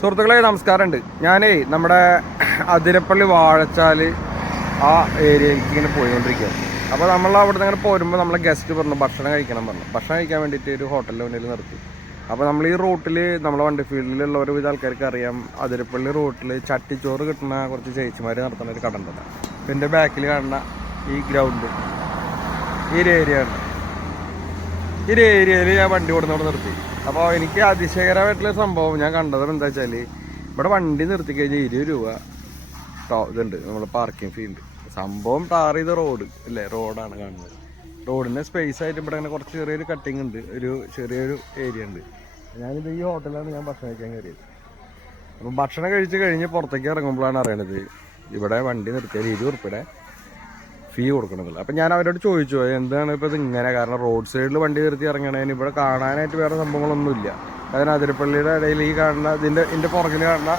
സുഹൃത്തുക്കളെ നമസ്കാരമുണ്ട്. ഞാനേ നമ്മുടെ അതിരപ്പള്ളി വാഴച്ചാല് ആ ഏരിയയിലേക്ക് ഇങ്ങനെ പോയിക്കൊണ്ടിരിക്കുകയാണ്. അപ്പോൾ നമ്മൾ അവിടെ നിന്ന് ഇങ്ങനെ പോരുമ്പോൾ നമ്മളെ ഗസ്റ്റ് പറഞ്ഞു ഭക്ഷണം കഴിക്കാൻ വേണ്ടിയിട്ട് ഒരു ഹോട്ടലിൽ മുന്നിൽ നിർത്തി. അപ്പോൾ നമ്മൾ ഈ റൂട്ടിൽ നമ്മളെ വണ്ടി ഫീൽഡിലുള്ള ഒരുവിധ ആൾക്കാർക്ക് അറിയാം, അതിരപ്പള്ളി റൂട്ടിൽ ചട്ടിച്ചോറ് കിട്ടുന്ന കുറച്ച് ചേച്ചിമാർ നടത്തുന്ന ഒരു കട ഉണ്ട്. അപ്പോൾ എൻ്റെ ബാക്കിൽ കാണുന്ന ഈ ഗ്രൗണ്ട് ഈ ഒരു ഏരിയയിൽ ഞാൻ വണ്ടി കൊടുന്നവിടെ നിർത്തി. അപ്പോൾ എനിക്ക് അതിശയകരമായിട്ടുള്ള സംഭവം ഞാൻ കണ്ടത് എന്താ വെച്ചാൽ, ഇവിടെ വണ്ടി നിർത്തി കഴിഞ്ഞാൽ 20 രൂപ ഇതുണ്ട് നമ്മൾ പാർക്കിംഗ് ഫീ ഉണ്ട്. സംഭവം ടാർ ചെയ്ത റോഡ് അല്ലേ, റോഡാണ് കാണുന്നത്. റോഡിൻ്റെ സ്പേസ് ആയിട്ട് ഇവിടെ അങ്ങനെ കുറച്ച് ചെറിയൊരു കട്ടിങ് ഉണ്ട്, ഒരു ചെറിയൊരു ഏരിയ ഉണ്ട്. ഞാനിത് ഈ ഹോട്ടലിലാണ് ഞാൻ ഭക്ഷണം കഴിക്കാൻ കയറിയത്. അപ്പം ഭക്ഷണം കഴിച്ച് കഴിഞ്ഞ് പുറത്തേക്ക് ഇറങ്ങുമ്പോഴാണ് അറിയണത് ഇവിടെ വണ്ടി നിർത്തിയാൽ 20 ഉറുപ്പിയുടെ ഫീ കൊടുക്കണമെന്നില്ല. അപ്പം ഞാൻ അവരോട് ചോദിച്ചു എന്താണ് ഇപ്പോൾ ഇത് ഇങ്ങനെ, കാരണം റോഡ് സൈഡിൽ വണ്ടി നിർത്തി ഇറങ്ങണതിന് ഇവിടെ കാണാനായിട്ട് വേറെ സംഭവങ്ങളൊന്നുമില്ല. കാരണം അതിരപ്പള്ളിയുടെ ഇടയിൽ ഈ കാണുന്ന ഇതിൻ്റെ പുറകിൽ കാണുന്ന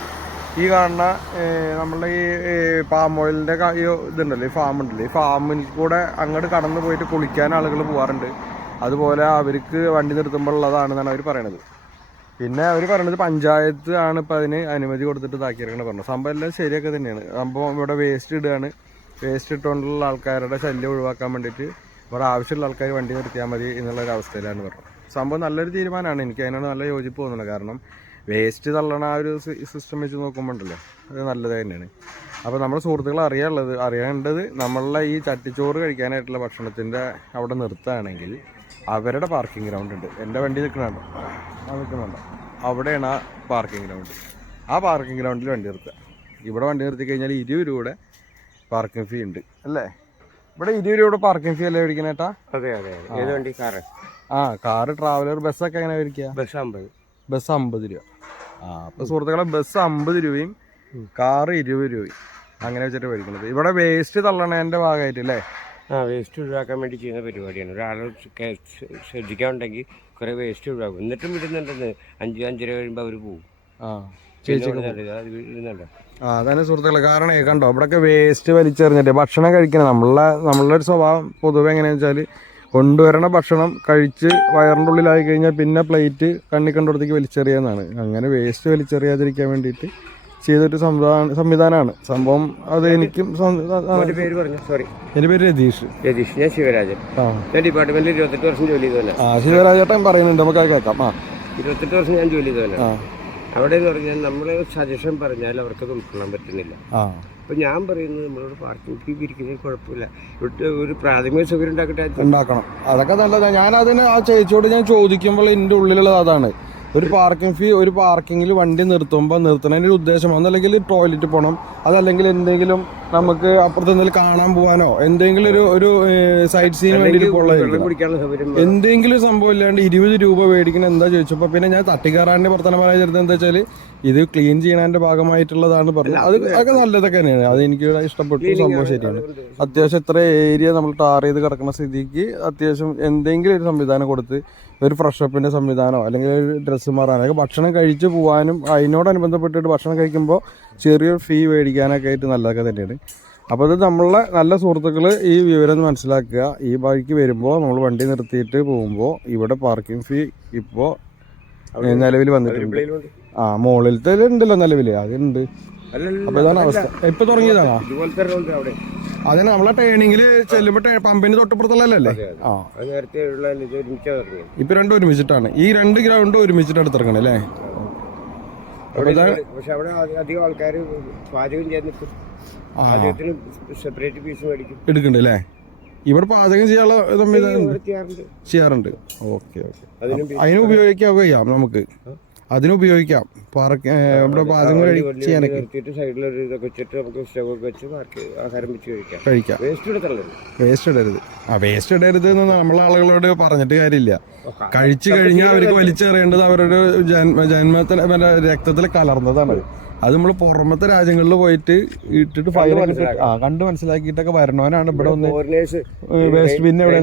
നമ്മളുടെ ഈ പാം ഓയിലിൻ്റെ ഇതുണ്ടല്ലോ, ഈ ഫാം ഉണ്ടല്ലോ, ഈ ഫാമിൽ കൂടെ അങ്ങോട്ട് കടന്നു പോയിട്ട് കുളിക്കാൻ ആളുകൾ പോകാറുണ്ട്. അതുപോലെ അവർക്ക് വണ്ടി നിർത്തുമ്പോൾ ഉള്ളതാണെന്നാണ് അവർ പറയണത്. പിന്നെ അവർ പറയണത് പഞ്ചായത്ത് ആണ് ഇപ്പോൾ അതിന് അനുമതി കൊടുത്തിട്ട് ഇതാക്കിയിരിക്കണമെന്ന് പറഞ്ഞു. സംഭവം എല്ലാം ശരിയൊക്കെ തന്നെയാണ്. സംഭവം ഇവിടെ വേസ്റ്റ് ഇടുകയാണ്. വേസ്റ്റ് ഇട്ടുകൊണ്ടുള്ള ആൾക്കാരുടെ ശല്യം ഒഴിവാക്കാൻ വേണ്ടിയിട്ട് ഇവിടെ ആവശ്യമുള്ള ആൾക്കാർ വണ്ടി നിർത്തിയാൽ മതി എന്നുള്ളൊരവസ്ഥയിലാണ് പറഞ്ഞത്. സംഭവം നല്ലൊരു തീരുമാനമാണ്, എനിക്ക് അതിനോട് നല്ല യോജിപ്പ് തോന്നുന്നത്. കാരണം വേസ്റ്റ് തള്ളണ ആ ഒരു സിസ്റ്റം വെച്ച് നോക്കുമ്പോണ്ടല്ലോ അത് നല്ലത് തന്നെയാണ്. അപ്പോൾ നമ്മുടെ സുഹൃത്തുക്കൾ അറിയേണ്ടത് നമ്മളുടെ ഈ ചട്ടിച്ചോറ് കഴിക്കാനായിട്ടുള്ള ഭക്ഷണത്തിൻ്റെ അവിടെ നിർത്തുകയാണെങ്കിൽ അവരുടെ പാർക്കിംഗ് ഗ്രൗണ്ട് ഉണ്ട്. എൻ്റെ വണ്ടി നിൽക്കുന്നുണ്ടോ അവിടെയാണ് ആ പാർക്കിംഗ് ഗ്രൗണ്ട്. ആ പാർക്കിംഗ് ഗ്രൗണ്ടിൽ വണ്ടി നിർത്തുക. ഇവിടെ വണ്ടി നിർത്തി കഴിഞ്ഞാൽ 20 രൂപയുടെ പാർക്കിംഗ് ഫീ ഉണ്ട് അല്ലേ? ഇവിടെ 20 രൂപയുടെ പാർക്കിംഗ് ഫീ അല്ലേ മേടിക്കണേട്ടാ? അതെ. ഏത് വണ്ടി? കാറ്. കാറ്, ട്രാവലർ, ബസ്സൊക്കെ എങ്ങനെ മേടിക്കുക? ബസ് 50 രൂപ. അപ്പോൾ സുഹൃത്തുക്കളെ, ബസ് 50 രൂപയും കാറ് 20 രൂപയും അങ്ങനെ വെച്ചിട്ട് മേടിക്കുന്നത്. ഇവിടെ വേസ്റ്റ് തള്ളണേൻ്റെ ഭാഗമായിട്ട് അല്ലേ? വേസ്റ്റ് ഒഴിവാക്കാൻ വേണ്ടി ചെയ്യുന്ന പരിപാടിയാണ്. ഒരാൾ ശ്രദ്ധിക്കാനുണ്ടെങ്കിൽ കുറേ വേസ്റ്റ് ഒഴിവാക്കും. എന്നിട്ടും വിടുന്നുണ്ടെന്ന് 5-5:30 കഴിയുമ്പോൾ അവർ പോകും. അതന്നെ സുഹൃത്തുക്കളെ, കാരണം കണ്ടോ ഇവിടെയൊക്കെ വേസ്റ്റ് വലിച്ചെറിഞ്ഞിട്ട് ഭക്ഷണം കഴിക്കണം. നമ്മളുടെ ഒരു സ്വഭാവം പൊതുവെ എങ്ങനെയാണെന്ന് വെച്ചാൽ, കൊണ്ടുവരണ ഭക്ഷണം കഴിച്ച് വയറിൻ്റെ ഉള്ളിലായി കഴിഞ്ഞാൽ പിന്നെ പ്ലേറ്റ് കണ്ണിക്കണ്ടോടത്തേക്ക് വലിച്ചെറിയാന്നാണ്. അങ്ങനെ വേസ്റ്റ് വലിച്ചെറിയാതിരിക്കാൻ വേണ്ടിയിട്ട് ചെയ്തൊരു സംവിധാനമാണ് സംഭവം. അത് എനിക്കും. എൻ്റെ പേര് രതീഷ്. ഞാൻ ശിവരാജൻ. ഞാൻ ഡിപ്പാർട്ട്മെന്റിൽ 28 വർഷം ജോലി ചെയ്തതല്ലേ. ശിവരാജേട്ടൻ പറയുന്നുണ്ട്, നമുക്ക് അത് കേൾക്കാം. 28 വർഷം ഞാൻ ജോലി ചെയ്തതല്ലേ. അവിടെ എന്ന് പറഞ്ഞാൽ നമ്മൾ സജഷൻ പറഞ്ഞാൽ അവർക്കത് ഉൾക്കൊള്ളാൻ പറ്റുന്നില്ല. അപ്പൊ ഞാൻ പറയുന്നത് നമ്മളോട് പാർക്കിംഗ് ഫീ പിരിക്കുന്നതിന് കുഴപ്പമില്ല, ഇവിടെ ഒരു പ്രാഥമിക സൗകര്യം ഉണ്ടാക്കണം. അതൊക്കെ നല്ലതാണ്. ഞാൻ ആ ചേച്ചിയോട് ഞാൻ ചോദിക്കുമ്പോൾ എൻ്റെ ഉള്ളിലുള്ളത് അതാണ്. ഒരു പാർക്കിംഗ് ഫീ, ഒരു പാർക്കിങ്ങിൽ വണ്ടി നിർത്തുന്നതിൻ്റെ ഒരു ഉദ്ദേശം ഒന്നല്ലെങ്കിൽ ടോയ്ലറ്റ് പോകണം, അതല്ലെങ്കിൽ എന്തെങ്കിലും നമുക്ക് അപ്പുറത്ത് എന്തെങ്കിലും കാണാൻ പോകാനോ എന്തെങ്കിലും ഒരു സൈറ്റ് സീന് വേണ്ടിയിട്ട് എന്തെങ്കിലും സംഭവം ഇല്ലാണ്ട് 20 രൂപ മേടിക്കണം എന്താ ചോദിച്ചപ്പോൾ പിന്നെ ഞാൻ തട്ടിക്കാറാൻ്റെ പ്രവർത്തനം പറയാൻ എന്താ വെച്ചാൽ ഇത് ക്ലീൻ ചെയ്യണതിൻ്റെ ഭാഗമായിട്ടുള്ളതാണ് പറഞ്ഞത്. അതൊക്കെ നല്ലതൊക്കെ തന്നെയാണ്. അത് എനിക്ക് ഇഷ്ടപ്പെട്ടു. സംഭവം ശരിയാണ്. അത്യാവശ്യം ഇത്ര ഏരിയ നമ്മൾ ടാർ ചെയ്ത് കിടക്കുന്ന സ്ഥിതിക്ക് അത്യാവശ്യം എന്തെങ്കിലും ഒരു സംവിധാനം കൊടുത്ത് ഒരു ഫ്രഷപ്പിൻ്റെ സംവിധാനമോ അല്ലെങ്കിൽ ഒരു ഡ്രസ്സ് മാറാനൊക്കെ, ഭക്ഷണം കഴിച്ച് പോകാനും അതിനോടനുബന്ധപ്പെട്ടിട്ട് ഭക്ഷണം കഴിക്കുമ്പോൾ ചെറിയൊരു ഫീ മേടിക്കാനൊക്കെ ആയിട്ട് നല്ലതൊക്കെ തന്നെയാണ്. അപ്പോൾ അത് നമ്മളെ നല്ല സുഹൃത്തുക്കൾ ഈ വിവരം മനസ്സിലാക്കുക. ഈ വഴിക്ക് വരുമ്പോൾ നമ്മൾ വണ്ടി നിർത്തിയിട്ട് പോകുമ്പോൾ ഇവിടെ പാർക്കിംഗ് ഫീ ഇപ്പോൾ നിലവിൽ വന്നിട്ടുണ്ട്. മുകളിലത്തെ ഉണ്ടല്ലോ നിലവിൽ, അതുണ്ട്. അപ്പോൾ ഇതാണ് അവസ്ഥ. ഇപ്പൊ തുടങ്ങിയതാണോ? അതന്നെ നമ്മളെ ട്രെയിനിങ്ങിൽ ചെല്ലുമ്പോൾ പമ്പിന് തൊട്ടപ്പുറത്തുള്ളല്ലേ? ഇപ്പൊ രണ്ടും ഒരുമിച്ചിട്ടാണ്. ഈ 2 ഗ്രൗണ്ട് ഒരുമിച്ചിട്ട് എടുത്തിറങ്ങണം അല്ലേ? പക്ഷെ അവിടെ അധികം ആൾക്കാർ പാചകം സെപ്പറേറ്റ് പീസ് മേടിക്കും എടുക്കുന്നുണ്ട് അല്ലേ? ഇവിടെ പാചകം ചെയ്യാനുള്ള സംവിധാനം ചെയ്യാറുണ്ട്. ഓക്കെ. അതിന് ഉപയോഗിക്കാം, നമുക്ക് അതിനുപയോഗിക്കാം. ഇവിടെ പാചകം ചെയ്യാനൊക്കെ സൈഡിലൊരു ഇതൊക്കെ വെച്ചിട്ട് നമുക്ക് സ്റ്റവൊക്കെ വെച്ച് ആഹാരം വെച്ച് കഴിക്കാം. വേസ്റ്റ് ഇടരുത്. വേസ്റ്റ് ഇടരുത് എന്ന് നമ്മളെ ആളുകളോട് പറഞ്ഞിട്ട് കാര്യമില്ല. കഴിച്ചു കഴിഞ്ഞാൽ അവർക്ക് വലിച്ചെറിയേണ്ടത് അവരുടെ ജന്മത്തിൽ രക്തത്തിൽ കലർന്നതാണ്. അത് നമ്മൾ പുറമത്തെ രാജ്യങ്ങളിൽ പോയിട്ട് ഇട്ടിട്ട് ഫയലൊക്കെ കണ്ട് മനസ്സിലാക്കിയിട്ടൊക്കെ വരണവനാണ് ഇവിടെ ഒന്ന് വേസ്റ്റ് ബിൻ എവിടെ.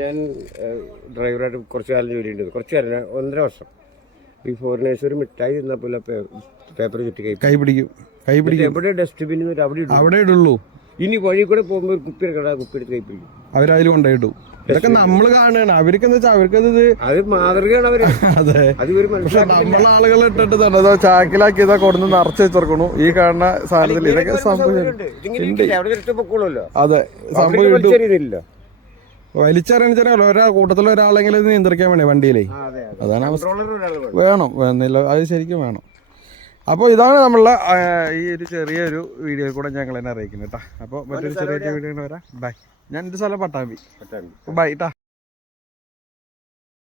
ഞാൻ ഡ്രൈവറായിട്ട് കുറച്ച് കാലം ജോലി ഉണ്ട്. കുറച്ച് കാലം 1.5 വർഷം. ഈ ഫോറിനേഴ്സ് ഒരു മിഠായി തിന്നപ്പോലെ പേപ്പർ ചുറ്റി കൈ പിടിക്കും. എവിടെ ഡസ്റ്റ്ബിൻ അവിടെ ഇടുള്ളൂ. ഇനി വഴി കൂടെ പോകുമ്പോൾ ഒരു കുപ്പി എടുക്കടാ, കുപ്പി എടുത്ത് കൈപ്പിടിക്കും. അവരതിൽ കൊണ്ടുപോയിട്ടു. ഇതൊക്കെ നമ്മൾ കാണുകയാണ്. അവർക്ക് എന്താ വെച്ചാൽ അവർക്കത് അത് മാതൃകയാണ് അവര്. അതെ. അത് ഒരു പക്ഷെ നമ്മളെ ആളുകൾ ഇട്ടിട്ട് തന്നെ ചാക്കിലാക്കി ഇതാ കൊടുന്ന് നിറച്ച് വെച്ചിറക്കണു. ഈ കാണുന്ന സാധനത്തിൽ ഇതൊക്കെ സംഭവം. അതെ, സംഭവം വലിച്ചറിയില്ല. കൂട്ടത്തിൽ ഒരാളെങ്കിലും ഇത് നിയന്ത്രിക്കാൻ വേണ്ടി വണ്ടിയിലേ. അതാണ് അവസ്ഥ. വേണം, വേണമെന്നില്ല, അത് ശരിക്കും വേണം. അപ്പോൾ ഇതാണ് നമ്മളെ ഈ ഒരു ചെറിയൊരു വീഡിയോയിൽ കൂടെ ഞങ്ങൾ തന്നെ അറിയിക്കുന്നത് കേട്ടോ. അപ്പോൾ മറ്റൊരു ചെറിയ വീഡിയോ വരാം. ബൈ. ഞാൻ എൻ്റെ സ്ഥലം പട്ടാമ്പി. ബൈ ട്ടാ.